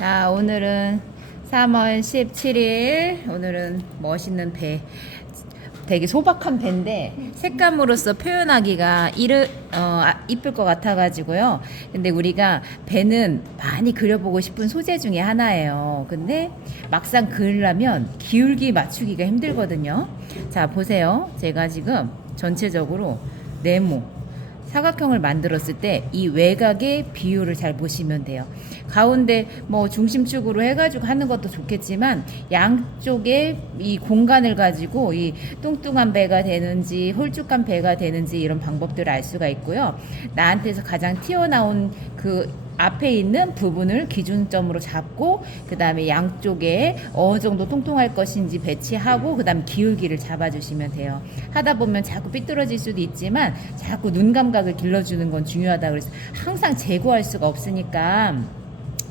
자, 오늘은 3월 17일. 오늘은 멋있는 배. 되게 소박한 배인데 색감으로서 표현하기가 이쁠 것 같아가지고요. 근데 우리가 배는 많이 그려보고 싶은 소재 중에 하나예요. 근데 막상 그리려면 기울기 맞추기가 힘들거든요. 자, 보세요. 제가 지금 전체적으로 네모 사각형을 만들었을 때 이 외곽의 비율을 잘 보시면 돼요. 가운데 뭐 중심축으로 해가지고 하는 것도 좋겠지만 양쪽에 이 공간을 가지고 이 뚱뚱한 배가 되는지 홀쭉한 배가 되는지 이런 방법들을 알 수가 있고요. 나한테서 가장 튀어나온 그 앞에 있는 부분을 기준점으로 잡고 그 다음에 양쪽에 어느 정도 통통할 것인지 배치하고 그 다음 기울기를 잡아주시면 돼요. 하다 보면 자꾸 삐뚤어질 수도 있지만 자꾸 눈 감각을 길러주는 건 중요하다 그래서 항상 제거할 수가 없으니까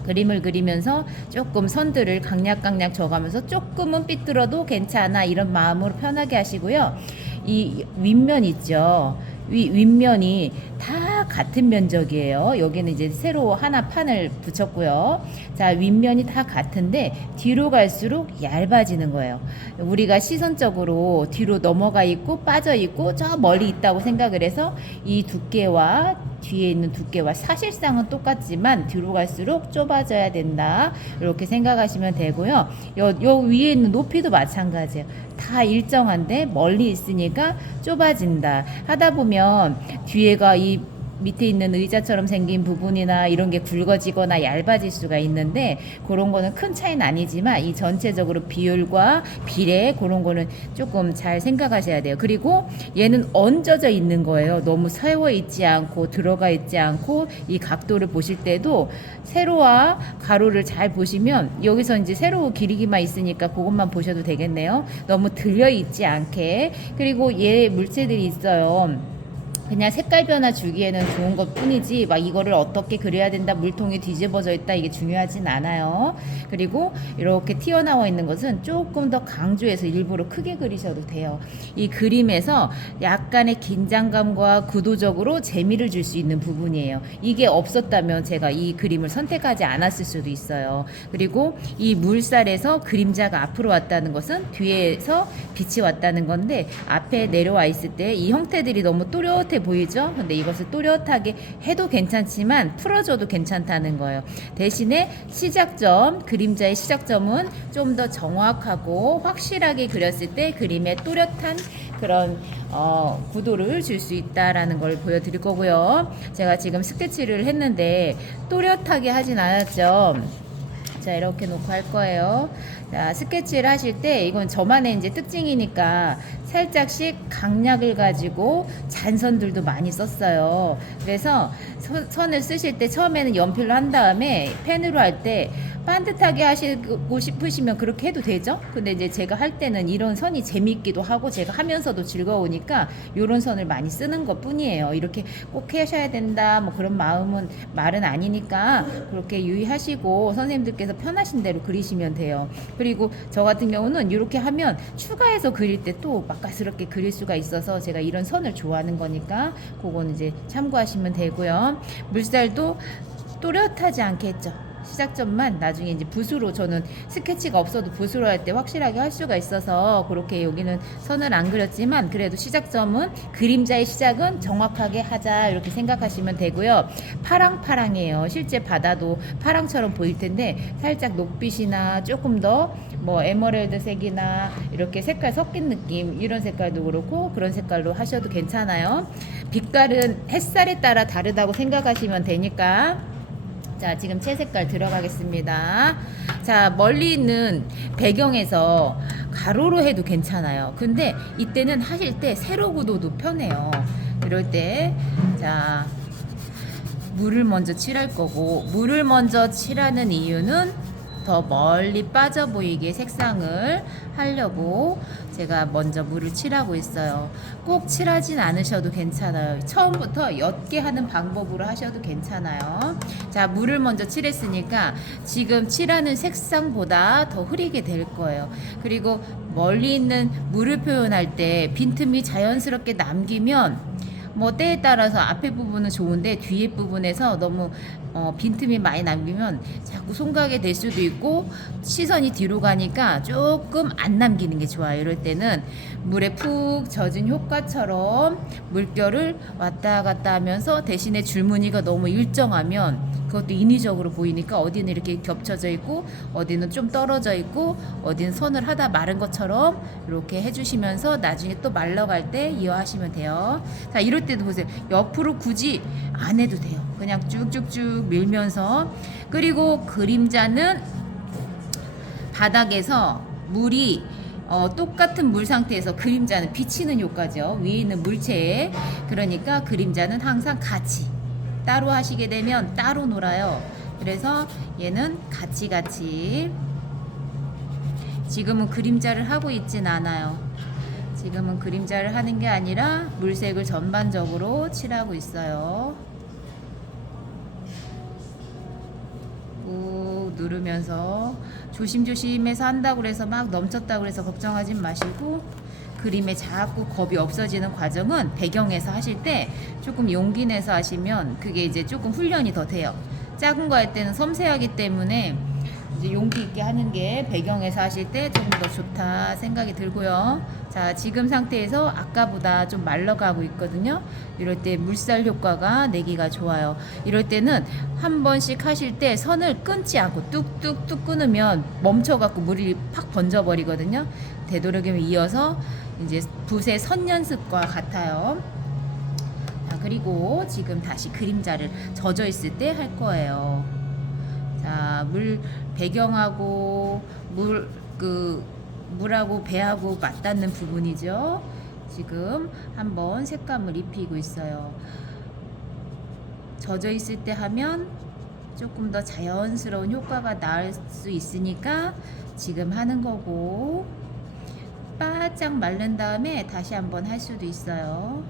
그림을 그리면서 조금 선들을 강약강약 줘가면서 조금은 삐뚤어도 괜찮아 이런 마음으로 편하게 하시고요. 이 윗면 있죠. 윗면이 다 같은 면적이에요. 여기는 이제 새로 하나 판을 붙였고요. 자, 윗면이 다 같은데 뒤로 갈수록 얇아지는 거예요. 우리가 시선적으로 뒤로 넘어가 있고 빠져 있고 저 멀리 있다고 생각을 해서 이 두께와 뒤에 있는 두께와 사실상은 똑같지만 뒤로 갈수록 좁아져야 된다. 이렇게 생각하시면 되고요. 요 위에 있는 높이도 마찬가지예요. 다 일정한데 멀리 있으니까 좁아진다. 하다 보면 뒤에가 이 밑에 있는 의자처럼 생긴 부분이나 이런 게 굵어지거나 얇아질 수가 있는데 그런 거는 큰 차이는 아니지만 이 전체적으로 비율과 비례 그런 거는 조금 잘 생각하셔야 돼요. 그리고 얘는 얹어져 있는 거예요. 너무 세워 있지 않고 들어가 있지 않고 이 각도를 보실 때도 세로와 가로를 잘 보시면 여기서 이제 세로 길이기만 있으니까 그것만 보셔도 되겠네요. 너무 들려 있지 않게. 그리고 얘 물체들이 있어요. 그냥 색깔 변화 주기에는 좋은 것 뿐이지 막 이거를 어떻게 그려야 된다 물통이 뒤집어져 있다 이게 중요하진 않아요. 그리고 이렇게 튀어나와 있는 것은 조금 더 강조해서 일부러 크게 그리셔도 돼요. 이 그림에서 약간의 긴장감과 구도적으로 재미를 줄 수 있는 부분이에요. 이게 없었다면 제가 이 그림을 선택하지 않았을 수도 있어요. 그리고 이 물살에서 그림자가 앞으로 왔다는 것은 뒤에서 빛이 왔다는 건데 앞에 내려와 있을 때 이 형태들이 너무 또렷해 보이죠? 근데 이것을 또렷하게 해도 괜찮지만 풀어줘도 괜찮다는 거예요. 대신에 시작점, 그림자의 시작점은 좀 더 정확하고 확실하게 그렸을 때 그림의 또렷한 그런 구도를 줄 수 있다라는 걸 보여드릴 거고요. 제가 지금 스케치를 했는데 또렷하게 하진 않았죠. 자, 이렇게 놓고 할 거예요. 자, 스케치를 하실 때 이건 저만의 이제 특징이니까 살짝씩 강약을 가지고 잔선들도 많이 썼어요. 그래서 선을 쓰실 때 처음에는 연필로 한 다음에 펜으로 할 때 반듯하게 하시고 싶으시면 그렇게 해도 되죠. 근데 이제 제가 할 때는 이런 선이 재밌기도 하고 제가 하면서도 즐거우니까 이런 선을 많이 쓰는 것 뿐이에요. 이렇게 꼭 하셔야 된다 뭐 그런 말은 아니니까 그렇게 유의하시고 선생님들께서 편하신 대로 그리시면 돼요. 그리고 저 같은 경우는 이렇게 하면 추가해서 그릴 때 또 맛깔스럽게 그릴 수가 있어서 제가 이런 선을 좋아하는 거니까 그건 이제 참고하시면 되고요. 물살도 또렷하지 않게 했죠. 시작점만 나중에 이제 붓으로 저는 스케치가 없어도 붓으로 할 때 확실하게 할 수가 있어서 그렇게 여기는 선을 안 그렸지만 그래도 시작점은 그림자의 시작은 정확하게 하자 이렇게 생각하시면 되고요. 파랑파랑이에요. 실제 바다도 파랑처럼 보일 텐데 살짝 녹빛이나 조금 더 뭐 에메랄드 색이나 이렇게 색깔 섞인 느낌 이런 색깔도 그렇고 그런 색깔로 하셔도 괜찮아요. 빛깔은 햇살에 따라 다르다고 생각하시면 되니까 자, 지금 채 색깔 들어가겠습니다. 자, 멀리 있는 배경에서 가로로 해도 괜찮아요. 근데 이때는 하실 때 세로 구도도 편해요. 이럴 때, 자, 물을 먼저 칠할 거고, 물을 먼저 칠하는 이유는 더 멀리 빠져 보이게 색상을 하려고 제가 먼저 물을 칠하고 있어요. 꼭 칠하진 않으셔도 괜찮아요. 처음부터 옅게 하는 방법으로 하셔도 괜찮아요. 자, 물을 먼저 칠했으니까 지금 칠하는 색상보다 더 흐리게 될 거예요. 그리고 멀리 있는 물을 표현할 때 빈틈이 자연스럽게 남기면 뭐 때에 따라서 앞에 부분은 좋은데 뒤에 부분에서 너무 빈틈이 많이 남기면 자꾸 손가게 될 수도 있고 시선이 뒤로 가니까 조금 안 남기는 게 좋아요. 이럴 때는 물에 푹 젖은 효과처럼 물결을 왔다 갔다 하면서 대신에 줄무늬가 너무 일정하면 그것도 인위적으로 보이니까 어디는 이렇게 겹쳐져 있고 어디는 좀 떨어져 있고 어디는 선을 하다 마른 것처럼 이렇게 해주시면서 나중에 또 말러갈 때 이어하시면 돼요. 자, 이럴 때도 보세요. 옆으로 굳이 안 해도 돼요. 그냥 쭉쭉쭉 밀면서. 그리고 그림자는 바닥에서 물이 똑같은 물 상태에서 그림자는 비치는 효과죠. 위에 있는 물체에. 그러니까 그림자는 항상 같이 따로 하시게 되면 따로 놀아요. 그래서 얘는 같이 지금은 그림자를 하고 있진 않아요. 지금은 그림자를 하는 게 아니라 물색을 전반적으로 칠하고 있어요. 꾹 누르면서 조심조심해서 한다고 해서 막 넘쳤다고 해서 걱정하지 마시고 그림에 자꾸 겁이 없어지는 과정은 배경에서 하실 때 조금 용기 내서 하시면 그게 이제 조금 훈련이 더 돼요. 작은 거 할 때는 섬세하기 때문에 이제 용기 있게 하는 게 배경에서 하실 때 조금 더 좋다 생각이 들고요. 자, 지금 상태에서 아까보다 좀 말러가고 있거든요. 이럴 때 물살 효과가 내기가 좋아요. 이럴 때는 한 번씩 하실 때 선을 끊지 않고 뚝뚝뚝 끊으면 멈춰갖고 물이 팍 번져버리거든요. 되도록이면 이어서 이제 붓의 선 연습과 같아요. 자, 그리고 지금 다시 그림자를 젖어 있을 때 할 거예요. 자, 물 배경하고 물하고 배하고 맞닿는 부분이죠. 지금 한번 색감을 입히고 있어요. 젖어 있을 때 하면 조금 더 자연스러운 효과가 나올 수 있으니까 지금 하는 거고 바짝 마른 다음에 다시 한번 할 수도 있어요.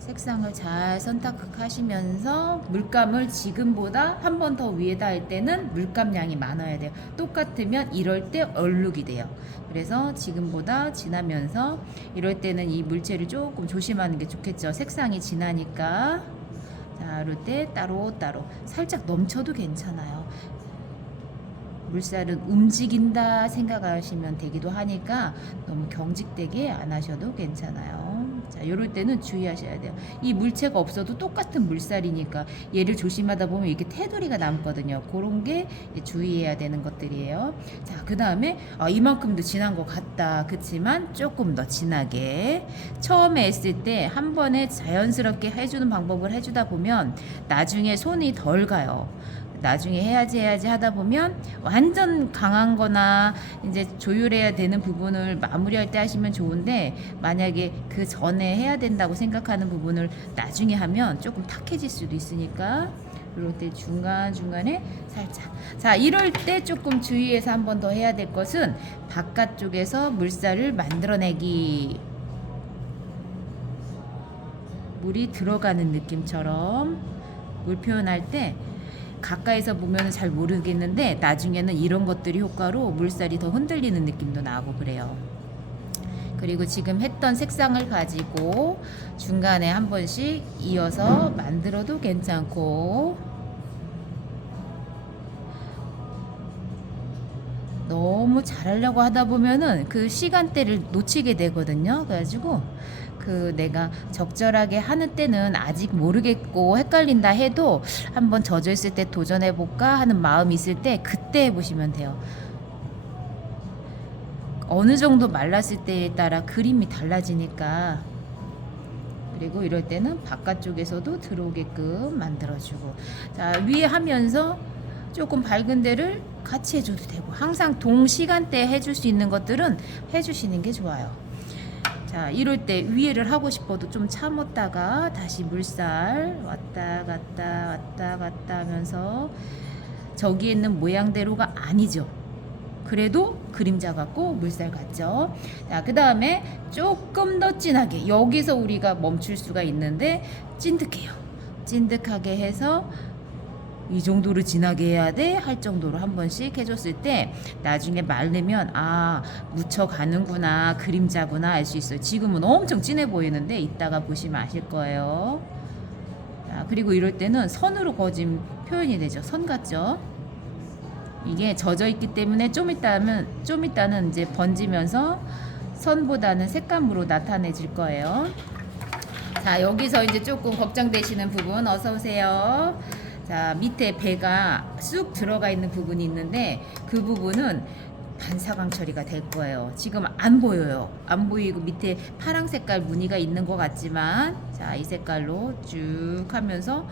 색상을 잘 선택하시면서 물감을 지금보다 한 번 더 위에다 할 때는 물감량이 많아야 돼요. 똑같으면 이럴 때 얼룩이 돼요. 그래서 지금보다 진하면서 이럴 때는 이 물체를 조금 조심하는 게 좋겠죠. 색상이 진하니까. 자, 이럴 때 따로 살짝 넘쳐도 괜찮아요. 물살은 움직인다 생각하시면 되기도 하니까 너무 경직되게 안 하셔도 괜찮아요. 자, 이럴 때는 주의하셔야 돼요. 이 물체가 없어도 똑같은 물살이니까 얘를 조심하다 보면 이렇게 테두리가 남거든요. 그런 게 주의해야 되는 것들이에요. 자, 그 다음에 이만큼도 진한 것 같다. 그렇지만 조금 더 진하게 처음에 했을 때 한 번에 자연스럽게 해주는 방법을 해주다 보면 나중에 손이 덜 가요. 나중에 해야지 하다 보면 완전 강한 거나 이제 조율해야 되는 부분을 마무리할 때 하시면 좋은데 만약에 그 전에 해야 된다고 생각하는 부분을 나중에 하면 조금 탁해질 수도 있으니까 이럴 때 중간중간에 살짝. 자, 이럴 때 조금 주의해서 한 번 더 해야 될 것은 바깥쪽에서 물살을 만들어내기. 물이 들어가는 느낌처럼 물 표현할 때 가까이서 보면 잘 모르겠는데 나중에는 이런 것들이 효과로 물살이 더 흔들리는 느낌도 나고 그래요. 그리고 지금 했던 색상을 가지고 중간에 한 번씩 이어서 만들어도 괜찮고 너무 잘하려고 하다 보면은 그 시간대를 놓치게 되거든요. 그래가지고 내가 적절하게 하는 때는 아직 모르겠고 헷갈린다 해도 한번 젖어 있을 때 도전해 볼까 하는 마음이 있을 때 그때 해보시면 돼요. 어느 정도 말랐을 때에 따라 그림이 달라지니까. 그리고 이럴 때는 바깥쪽에서도 들어오게끔 만들어주고. 자, 위에 하면서 조금 밝은 데를 같이 해줘도 되고 항상 동시간대에 해줄 수 있는 것들은 해주시는 게 좋아요. 자, 이럴 때 위에를 하고 싶어도 좀 참았다가 다시 물살 왔다 갔다 하면서 저기에 있는 모양대로가 아니죠. 그래도 그림자 같고 물살 같죠. 자, 그 다음에 조금 더 진하게 여기서 우리가 멈출 수가 있는데 찐득해요. 찐득하게 해서 이 정도로 진하게 해야 돼 할 정도로 한 번씩 해줬을 때 나중에 마르면 묻혀가는구나 그림자구나 알 수 있어요. 지금은 엄청 진해 보이는데 이따가 보시면 아실 거예요. 그리고 이럴 때는 선으로 거진 표현이 되죠. 선 같죠? 이게 젖어 있기 때문에 좀 이따는 이제 번지면서 선보다는 색감으로 나타내질 거예요. 자, 여기서 이제 조금 걱정되시는 부분 어서 오세요. 자, 밑에 배가 쑥 들어가 있는 부분이 있는데 그 부분은 반사광 처리가 될 거예요. 지금 안 보여요. 안 보이고 밑에 파랑 색깔 무늬가 있는 것 같지만 자, 이 색깔로 쭉 하면서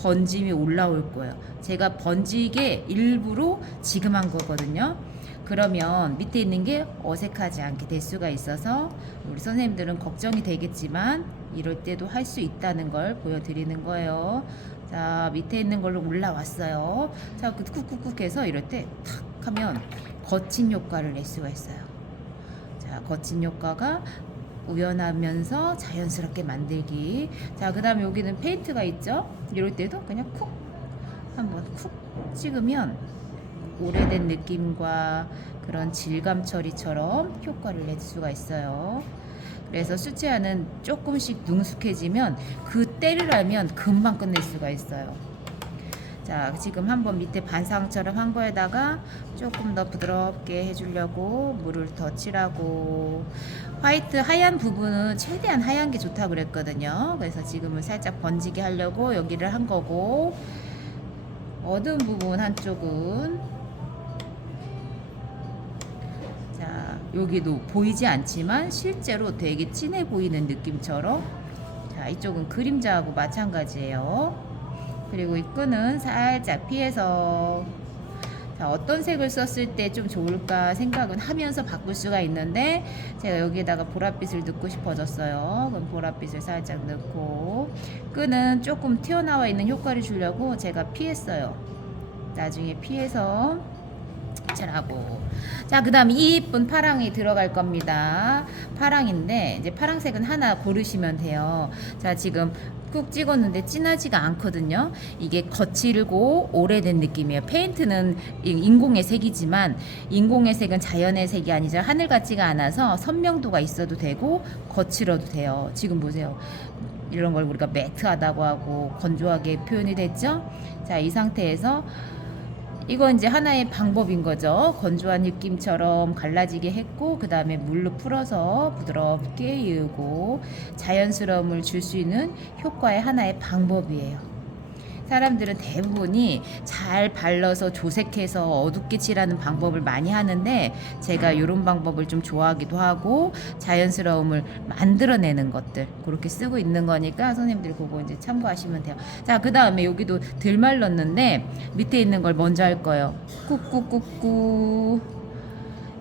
번짐이 올라올 거예요. 제가 번지게 일부러 지금 한 거거든요. 그러면 밑에 있는 게 어색하지 않게 될 수가 있어서 우리 선생님들은 걱정이 되겠지만 이럴 때도 할 수 있다는 걸 보여드리는 거예요. 자, 밑에 있는 걸로 올라왔어요. 자, 쿡쿡쿡 해서 이럴 때 탁 하면 거친 효과를 낼 수가 있어요. 자, 거친 효과가 우연하면서 자연스럽게 만들기. 자, 그 다음에 여기는 페인트가 있죠. 이럴 때도 그냥 쿡 한번 쿡 찍으면 오래된 느낌과 그런 질감 처리처럼 효과를 낼 수가 있어요. 그래서 수채화는 조금씩 능숙해지면 그 때를 알면 금방 끝낼 수가 있어요. 자, 지금 한번 밑에 반상처럼 한 거에다가 조금 더 부드럽게 해주려고 물을 더 칠하고, 화이트 하얀 부분은 최대한 하얀 게 좋다고 그랬거든요. 그래서 지금은 살짝 번지게 하려고 여기를 한 거고, 어두운 부분 한쪽은 자, 여기도 보이지 않지만 실제로 되게 진해 보이는 느낌처럼, 자, 이쪽은 그림자하고 마찬가지예요. 그리고 이 끈은 살짝 피해서, 자, 어떤 색을 썼을 때 좀 좋을까 생각은 하면서 바꿀 수가 있는데 제가 여기에다가 보랏빛을 넣고 싶어졌어요. 그럼 보랏빛을 살짝 넣고, 끈은 조금 튀어나와 있는 효과를 주려고 제가 피했어요. 나중에 피해서 칠하고. 자, 그 다음 이쁜 파랑이 들어갈 겁니다. 파랑인데 이제 파랑색은 하나 고르시면 돼요. 자, 지금 꾹 찍었는데 진하지가 않거든요. 이게 거칠고 오래된 느낌이에요. 페인트는 인공의 색이지만 인공의 색은 자연의 색이 아니죠. 하늘 같지가 않아서 선명도가 있어도 되고 거칠어도 돼요. 지금 보세요. 이런 걸 우리가 매트하다고 하고 건조하게 표현이 됐죠. 자, 이 상태에서 이건 이제 하나의 방법인 거죠. 건조한 느낌처럼 갈라지게 했고, 그 다음에 물로 풀어서 부드럽게 이으고 자연스러움을 줄 수 있는 효과의 하나의 방법이에요. 사람들은 대부분이 잘 발라서 조색해서 어둡게 칠하는 방법을 많이 하는데 제가 이런 방법을 좀 좋아하기도 하고 자연스러움을 만들어내는 것들 그렇게 쓰고 있는 거니까 선생님들 그거 이제 참고하시면 돼요. 자, 그 다음에 여기도 덜 말랐는데 밑에 있는 걸 먼저 할 거예요. 꾹꾹꾹꾹.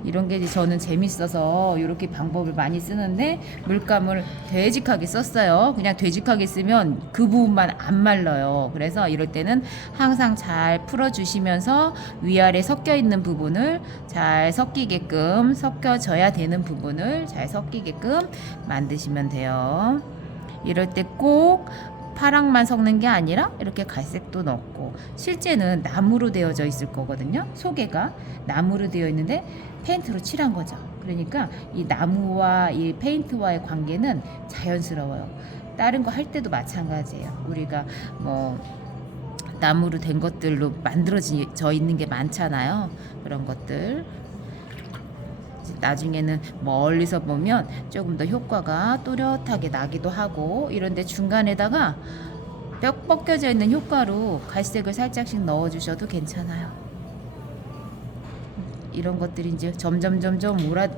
이런 게 저는 재밌어서 이렇게 방법을 많이 쓰는데 물감을 되직하게 썼어요. 그냥 되직하게 쓰면 그 부분만 안 말라요. 그래서 이럴 때는 항상 잘 풀어주시면서 위아래 섞여 있는 부분을 잘 섞이게끔, 섞여져야 되는 부분을 잘 섞이게끔 만드시면 돼요. 이럴 때 꼭 파랑만 섞는 게 아니라 이렇게 갈색도 넣고, 실제는 나무로 되어져 있을 거거든요. 소개가 나무로 되어 있는데 페인트로 칠한 거죠. 그러니까 이 나무와 이 페인트와의 관계는 자연스러워요. 다른 거 할 때도 마찬가지예요. 우리가 뭐 나무로 된 것들로 만들어져 있는 게 많잖아요. 그런 것들 나중에는 멀리서 보면 조금 더 효과가 또렷하게 나기도 하고, 이런데 중간에다가 뼈 벗겨져 있는 효과로 갈색을 살짝씩 넣어주셔도 괜찮아요. 이런 것들이 이제 점점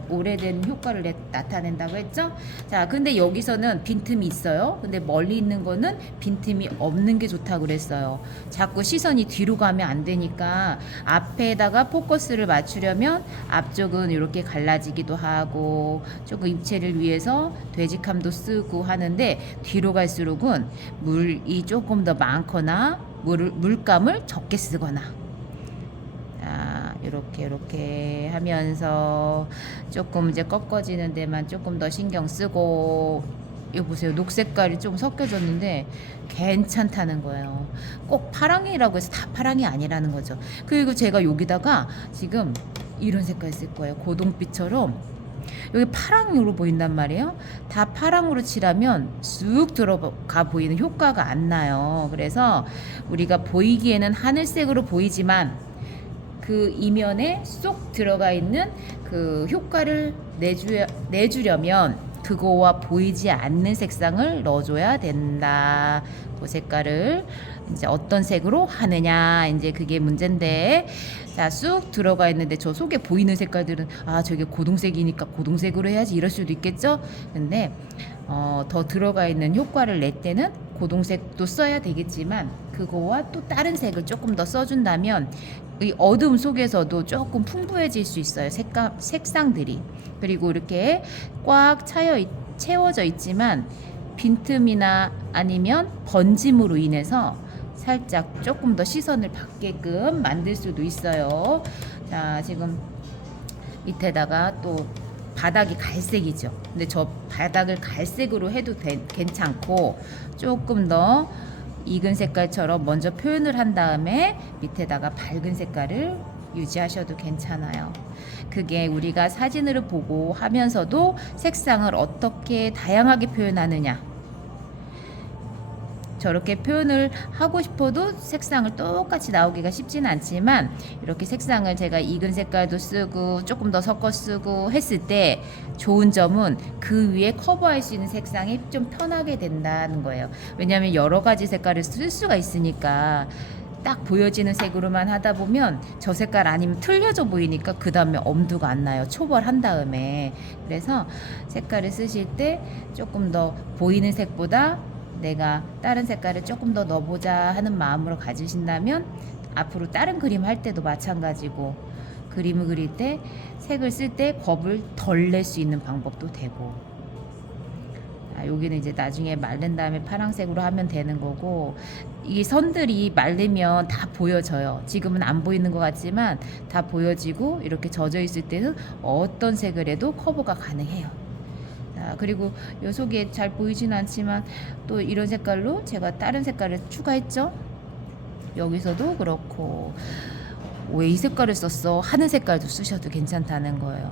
오래된 효과를 나타낸다고 했죠. 자, 근데 여기서는 빈틈이 있어요. 근데 멀리 있는 거는 빈틈이 없는 게 좋다고 그랬어요. 자꾸 시선이 뒤로 가면 안 되니까 앞에다가 포커스를 맞추려면 앞쪽은 이렇게 갈라지기도 하고 조금 입체를 위해서 되직함도 쓰고 하는데, 뒤로 갈수록은 물이 조금 더 많거나 물감을 적게 쓰거나, 이렇게 하면서 조금 이제 꺾어지는 데만 조금 더 신경 쓰고, 이거 보세요. 녹색깔이 좀 섞여졌는데 괜찮다는 거예요. 꼭 파랑이라고 해서 다 파랑이 아니라는 거죠. 그리고 제가 여기다가 지금 이런 색깔 쓸 거예요. 고동빛처럼 여기 파랑으로 보인단 말이에요. 다 파랑으로 칠하면 쑥 들어가 보이는 효과가 안 나요. 그래서 우리가 보이기에는 하늘색으로 보이지만 그 이면에 쏙 들어가 있는 그 효과를 내주려면 그거와 보이지 않는 색상을 넣어줘야 된다. 그 색깔을 이제 어떤 색으로 하느냐, 이제 그게 문제인데, 자, 쑥 들어가 있는데 저 속에 보이는 색깔들은 아, 저게 고동색이니까 고동색으로 해야지 이럴 수도 있겠죠. 근데 더 들어가 있는 효과를 낼 때는 고동색도 써야 되겠지만 그거와 또 다른 색을 조금 더 써준다면 이 어둠 속에서도 조금 풍부해질 수 있어요. 색상들이. 그리고 이렇게 꽉 채워져 있지만 빈틈이나 아니면 번짐으로 인해서 살짝 조금 더 시선을 받게끔 만들 수도 있어요. 자, 지금 밑에다가 또 바닥이 갈색이죠. 근데 저 바닥을 갈색으로 해도 괜찮고 조금 더 익은 색깔처럼 먼저 표현을 한 다음에 밑에다가 밝은 색깔을 유지하셔도 괜찮아요. 그게 우리가 사진으로 보고 하면서도 색상을 어떻게 다양하게 표현하느냐, 저렇게 표현을 하고 싶어도 색상을 똑같이 나오기가 쉽지는 않지만 이렇게 색상을 제가 익은 색깔도 쓰고 조금 더 섞어 쓰고 했을 때 좋은 점은 그 위에 커버할 수 있는 색상이 좀 편하게 된다는 거예요. 왜냐하면 여러 가지 색깔을 쓸 수가 있으니까 딱 보여지는 색으로만 하다 보면 저 색깔 아니면 틀려져 보이니까 그 다음에 엄두가 안 나요. 초벌한 다음에. 그래서 색깔을 쓰실 때 조금 더 보이는 색보다 내가 다른 색깔을 조금 더 넣어보자 하는 마음으로 가지신다면 앞으로 다른 그림 할 때도 마찬가지고 그림을 그릴 때 색을 쓸 때 겁을 덜 낼 수 있는 방법도 되고, 여기는 이제 나중에 마른 다음에 파란색으로 하면 되는 거고, 이 선들이 마르면 다 보여져요. 지금은 안 보이는 것 같지만 다 보여지고 이렇게 젖어 있을 때는 어떤 색을 해도 커버가 가능해요. 그리고 요 속에 잘 보이진 않지만 또 이런 색깔로 제가 다른 색깔을 추가했죠. 여기서도 그렇고 왜 이 색깔을 썼어? 하는 색깔도 쓰셔도 괜찮다는 거예요.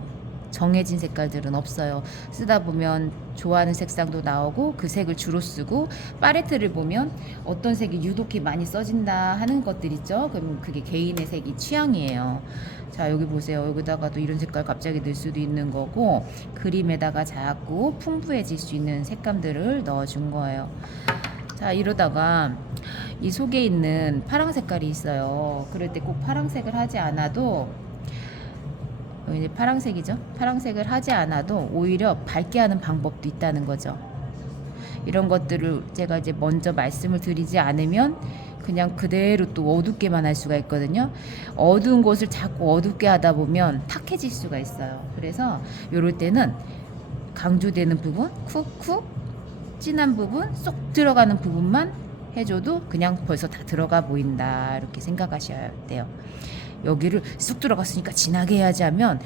정해진 색깔들은 없어요. 쓰다 보면 좋아하는 색상도 나오고 그 색을 주로 쓰고, 팔레트를 보면 어떤 색이 유독히 많이 써진다 하는 것들 있죠. 그럼 그게 개인의 색이 취향이에요. 자, 여기 보세요. 여기다가도 이런 색깔 갑자기 넣을 수도 있는 거고, 그림에다가 자꾸 풍부해질 수 있는 색감들을 넣어준 거예요. 자, 이러다가 이 속에 있는 파란 색깔이 있어요. 그럴 때 꼭 파란색을 하지 않아도, 이제 파란색이죠. 파란색을 하지 않아도 오히려 밝게 하는 방법도 있다는 거죠. 이런 것들을 제가 이제 먼저 말씀을 드리지 않으면 그냥 그대로 또 어둡게만 할 수가 있거든요. 어두운 곳을 자꾸 어둡게 하다 보면 탁해질 수가 있어요. 그래서 이럴 때는 강조되는 부분, 쿡쿡 진한 부분, 쏙 들어가는 부분만 해줘도 그냥 벌써 다 들어가 보인다, 이렇게 생각하셔야 돼요. 여기를 쑥 들어갔으니까 진하게 해야지 하면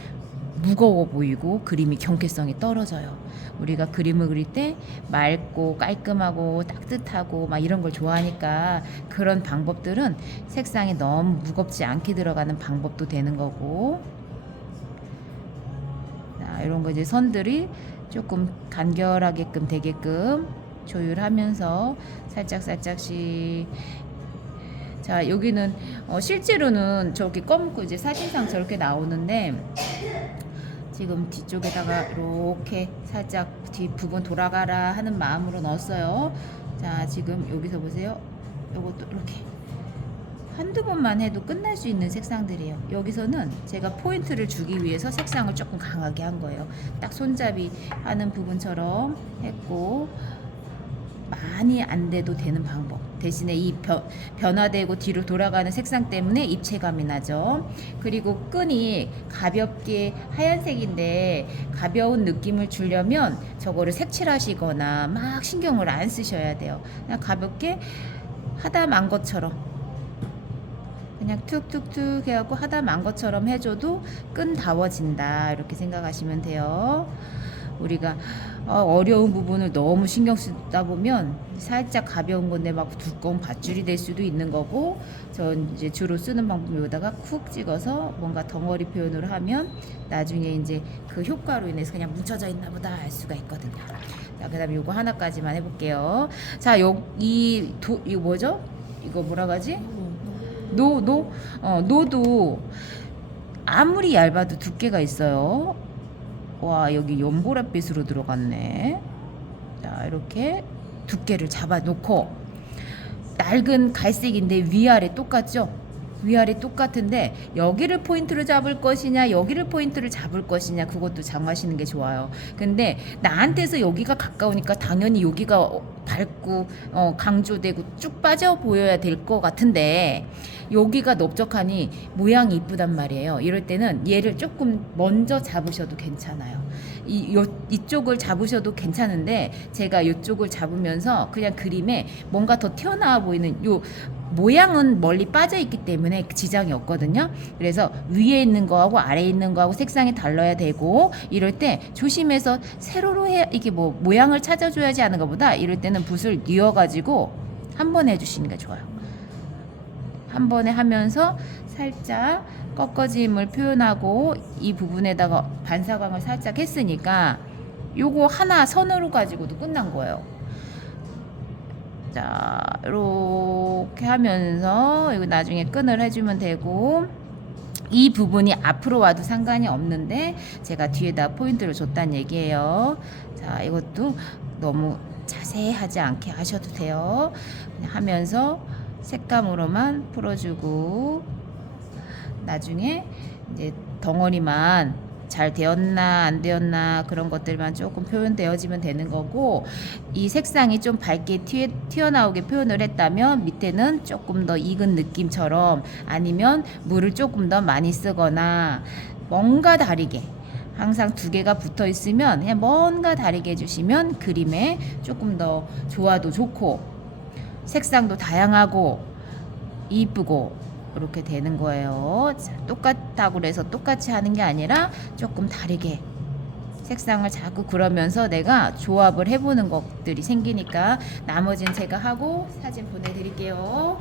무거워 보이고 그림이 경쾌성이 떨어져요. 우리가 그림을 그릴 때 맑고 깔끔하고 따뜻하고 막 이런 걸 좋아하니까 그런 방법들은 색상이 너무 무겁지 않게 들어가는 방법도 되는 거고, 이런 거 이제 선들이 조금 간결하게끔 되게끔 조율하면서 살짝씩. 자, 여기는 실제로는 저렇게 검고 이제 사진상 저렇게 나오는데 지금 뒤쪽에다가 이렇게 살짝 뒷부분 돌아가라 하는 마음으로 넣었어요. 자, 지금 여기서 보세요. 요것도 이렇게 한두 번만 해도 끝날 수 있는 색상들이에요. 여기서는 제가 포인트를 주기 위해서 색상을 조금 강하게 한 거예요. 딱 손잡이 하는 부분처럼 했고, 많이 안 돼도 되는 방법. 대신에 이 변화되고 뒤로 돌아가는 색상 때문에 입체감이 나죠. 그리고 끈이 가볍게 하얀색인데 가벼운 느낌을 주려면 저거를 색칠하시거나 막 신경을 안 쓰셔야 돼요. 그냥 가볍게 하다 만 것처럼 그냥 툭툭툭 해갖고 하다 만 것처럼 해줘도 끈다워진다, 이렇게 생각하시면 돼요. 우리가 어려운 부분을 너무 신경 쓰다 보면 살짝 가벼운 건데 막 두꺼운 밧줄이 될 수도 있는 거고, 전 이제 주로 쓰는 방법이 여기다가 쿡 찍어서 뭔가 덩어리 표현을 하면 나중에 이제 그 효과로 인해서 그냥 뭉쳐져 있나 보다 알 수가 있거든요. 자, 그 다음에 요거 하나까지만 해볼게요. 자, 이거 뭐죠? 이거 뭐라 하지? 노도 아무리 얇아도 두께가 있어요. 와, 여기 연보랏빛으로 들어갔네. 자, 이렇게 두께를 잡아 놓고, 낡은 갈색인데 위아래 똑같죠? 위아래 똑같은데 여기를 포인트로 잡을 것이냐 여기를 포인트를 잡을 것이냐, 그것도 정하시는 게 좋아요. 근데 나한테서 여기가 가까우니까 당연히 여기가 밝고 강조되고 쭉 빠져 보여야 될 것 같은데, 여기가 넓적하니 모양이 이쁘단 말이에요. 이럴 때는 얘를 조금 먼저 잡으셔도 괜찮아요. 이쪽을 잡으셔도 괜찮은데, 제가 이쪽을 잡으면서 그냥 그림에 뭔가 더 튀어나와 보이는 요 모양은 멀리 빠져 있기 때문에 지장이 없거든요. 그래서 위에 있는 거하고 아래에 있는 거하고 색상이 달라야 되고, 이럴 때 조심해서 세로로 이게 뭐 모양을 찾아줘야지 하는 것보다 이럴 때는 붓을 뉘어가지고 한 번에 해주시는 게 좋아요. 한 번에 하면서 살짝 꺾어짐을 표현하고, 이 부분에다가 반사광을 살짝 했으니까 요거 하나 선으로 가지고도 끝난 거예요. 자, 이렇게 하면서 이거 나중에 끈을 해주면 되고, 이 부분이 앞으로 와도 상관이 없는데 제가 뒤에다 포인트를 줬다는 얘기예요. 자, 이것도 너무 자세히 하지 않게 하셔도 돼요. 그냥 하면서 색감으로만 풀어주고, 나중에 이제 덩어리만 잘 되었나 안 되었나 그런 것들만 조금 표현되어지면 되는 거고, 이 색상이 좀 밝게 튀어나오게 표현을 했다면 밑에는 조금 더 익은 느낌처럼, 아니면 물을 조금 더 많이 쓰거나 뭔가 다르게, 항상 두 개가 붙어 있으면 그냥 뭔가 다르게 해주시면 그림에 조금 더 조화도 좋고 색상도 다양하고 이쁘고 이렇게 되는 거예요. 자, 똑같다고 해서 똑같이 하는 게 아니라 조금 다르게 색상을 자꾸, 그러면서 내가 조합을 해보는 것들이 생기니까 나머지는 제가 하고 사진 보내드릴게요.